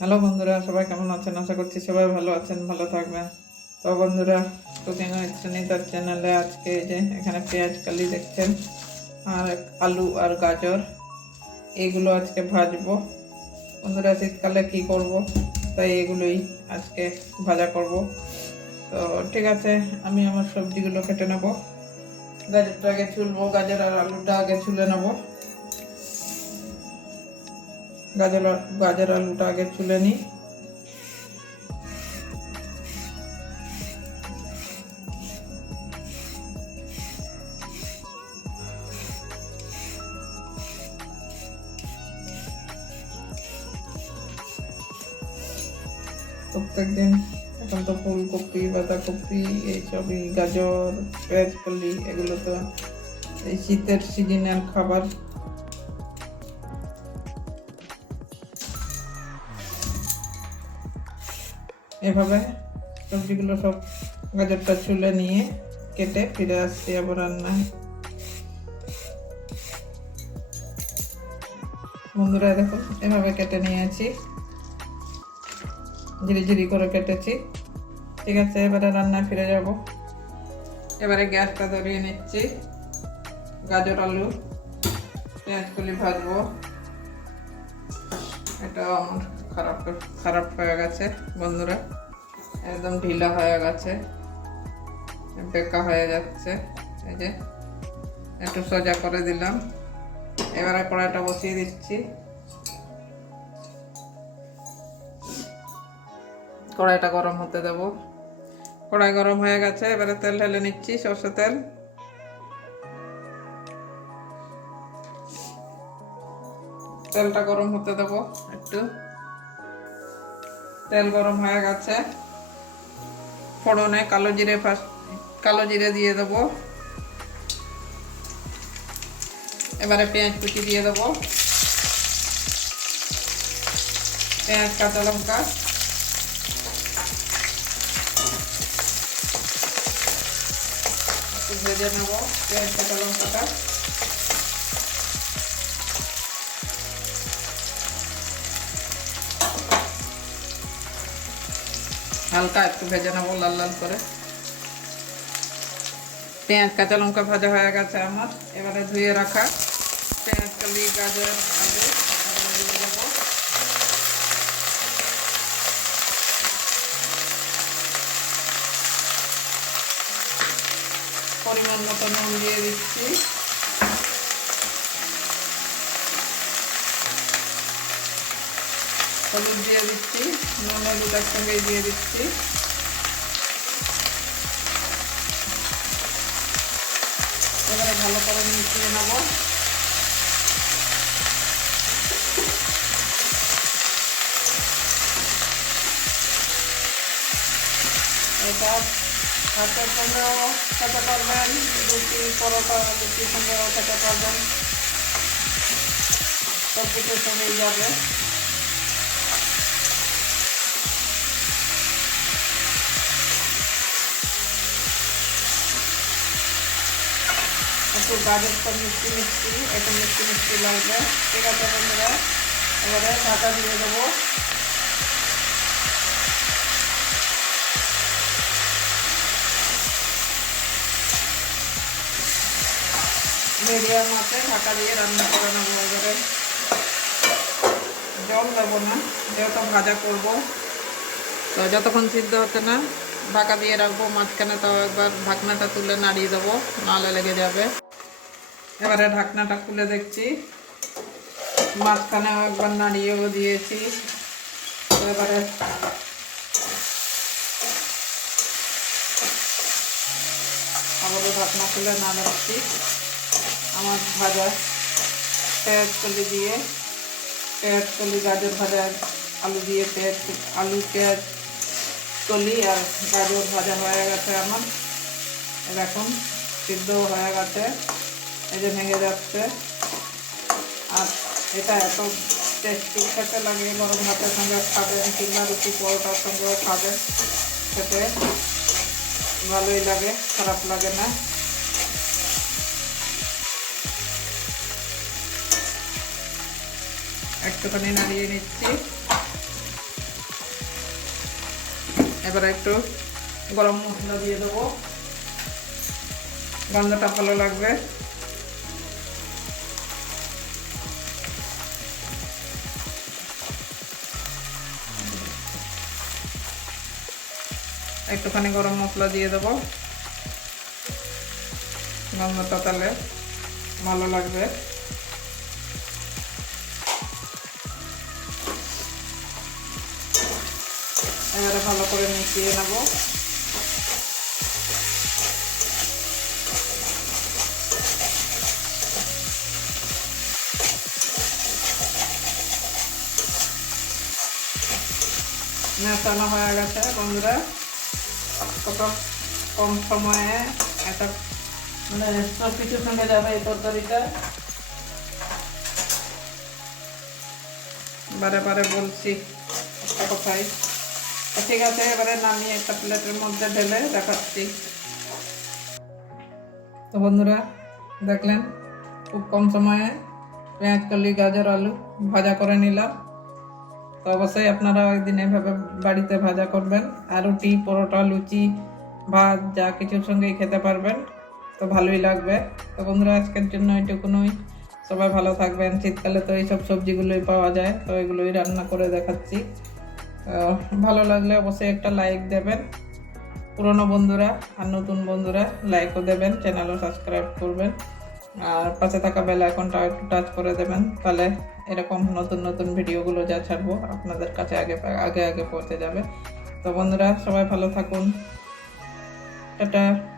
Hello বন্ধুরা, সবাই কেমন আছেন? আশা করছি সবাই ভালো আছেন, ভালো থাকবেন। তো বন্ধুরা কুকিং উইথ সুনিতার চ্যানেলে আজকে এই যে এখানে পেঁয়াজ কালি দেখছেন, আর আলু আর গাজর এইগুলো আজকে ভাজবো। বন্ধুরা, শীতকালে কি করব? তাই এগুলোই আজকে ভাজা করব। তো ঠিক আছে, আমি আমার সবজিগুলো কেটে নেব। গাজরটা আগে ছুলবো, গাজর আর আলুটা আগে ছুলে নেব। গাজর গাজর আলুটা আগে ছুলে নিই। প্রত্যেক দিন এখন তো ফুলকপি, বাঁধাকপি এইসবই গাজর পেঁয়াজ কলি এগুলো তো এই শীতের সিজনের খাবার এভাবে সবজিগুলো সব গাজরটা ছুলে নিয়ে কেটে ফিরে আসছি আবার রান্নায়। বন্ধুরা দেখুন এভাবে কেটে নিয়েছি। ঝিরি ঝিরি করে কেটেছি। ঠিক আছে, এবারে রান্নায় ফিরে যাব। এবারে গ্যাসটা ধরিয়ে নিচ্ছি। গাজর, আলু পেঁয়াজ কলি ভাজবো। এটা আমার খারাপ খারাপ হয়ে গেছে, বন্ধুরা। একদম ঢিলা হয়ে গেছে। বেকা হয়ে যাচ্ছে। এই যে, একটু সোজা করে দিলাম। এবারে কড়াইটা বসিয়ে দিচ্ছি। কড়াইটা গরম হতে দেব। কড়াই গরম হয়ে গেছে, এবারে তেল ঢেলে নিচ্ছি, সর্ষে তেল। তেলটা গরম হতে দেব একটু। তেল গরম হয়ে গেছে। ফোড়নে কালো জিরে ফার্স্ট কালো জিরে দিয়ে দেব। এবারে পেঁয়াজ কুচি দিয়ে দেব। পেঁয়াজ, কাঁচা লঙ্কা। ভেজে নেব পেঁয়াজ, কাঁচা লঙ্কাটা। হালকা, একটু ভেজে নেব লাল লাল করে। পেঁয়াজ, কাঁচা লঙ্কা ভাজা হয়ে গেছে আমার। এবারে ধুয়ে রাখা। পেঁয়াজ, কলি, গাজর আলু পরিমাণ মতো নুন দিয়ে দিচ্ছি। হলুদ দিয়ে দিচ্ছি নুন হলুদ একসঙ্গে দিয়ে দিচ্ছি। এবারে ভালো করে মিশিয়ে নেব। এটা ভাতের সঙ্গেও খেতে পারবেন, রুটি, পরোটা, রুটির সঙ্গেও খেতে পারবেন। সব কিছুর সঙ্গেই যাবে। একটু গাজরটা মিষ্টি মিষ্টি একটু মিষ্টি মিষ্টি লাগবে। ঠিক আছে বন্ধুরা, এবারে ঢাকা দিয়ে দেবো। মিডিয়াম আছে, ঢাকা দিয়ে রান্না করে নেব এবারে। জল দেবো না, যেহেতু ভাজা করব। তো যতক্ষণ সিদ্ধ হচ্ছে না, ঢাকা দিয়ে রাখব, মাঝখানে তাও একবার ঢাকনাটা তুলে নাড়িয়ে দেবো নালে লেগে যাবে। এবারে ঢাকনাটা খুলে দেখছি। মাঝখানেও একবার নাড়িয়েও দিয়েছি। এবারে আবারও ঢাকনা খুলে নাড়াচ্ছি। আমার ভাজা পেঁয়াজ কলি দিয়ে, পেঁয়াজ কলি, গাজর ভাজা, আলু দিয়ে পেঁয়াজ, আলু, পেঁয়াজ কলি আর গাজর ভাজা হয়ে গেছে আমার। এরকম সিদ্ধ হয়ে গেছে। যে ভেঙে যাচ্ছে। আর এটা এত টেস্টি খেতে লাগে গরম ভাতের সঙ্গে খাবেন কিংবা রুটি পরোটার সঙ্গেও খাবেন। খেতে ভালোই লাগে, খারাপ লাগে না। একটুখানি নাড়িয়ে নিচ্ছি। এবারে একটু গরম মশলা দিয়ে দেবো। গন্ধটা ভালো লাগবে। একটুখানি গরম মশলা দিয়ে দেবো। গন্ধটা তাহলে ভালো লাগবে। এবারে ভালো করে মিশিয়ে নেব। মেশানো হয়ে গেছে বন্ধুরা। কত কম সময়ে একটা মানে সব কিছুর সঙ্গে যাবে এই তরকারিটা। বারে বারে বলছি একটা কথাই। ঠিক আছে, এবারে নামিয়ে একটা প্লেটের মধ্যে ঢেলে দেখাচ্ছি। তো বন্ধুরা, দেখলেন, খুব কম সময়ে পেঁয়াজ, কলি, গাজর, আলু ভাজা করে নিলাম। তো অবশ্যই আপনারা একদিন এভাবে বাড়িতে ভাজা করবেন। আর রুটি পরোটা, লুচি, ভাত, যা কিছুর সঙ্গেই খেতে পারবেন। তো ভালোই লাগবে। তো বন্ধুরা, আজকের জন্য এটুকুনই। সবাই ভালো থাকবেন। শীতকালে তো এইসব সবজিগুলোই পাওয়া যায়। তো এগুলোই রান্না করে দেখাচ্ছি। ভালো লাগলে অবশ্যই একটা লাইক দেবেন। পুরনো বন্ধুরা আর নতুন বন্ধুরা লাইকও দেবেন। চ্যানেলও সাবস্ক্রাইব করবেন। আর পাশে থাকা বেল আইকনটা একটু টাচ করে দেবেন, তাহলে এরকম নতুন নতুন ভিডিওগুলো যা ছাড়বো আপনাদের কাছে আগে আগে আগে পৌঁছে যাবে। তো বন্ধুরা, সবাই ভালো থাকুন। টাটা।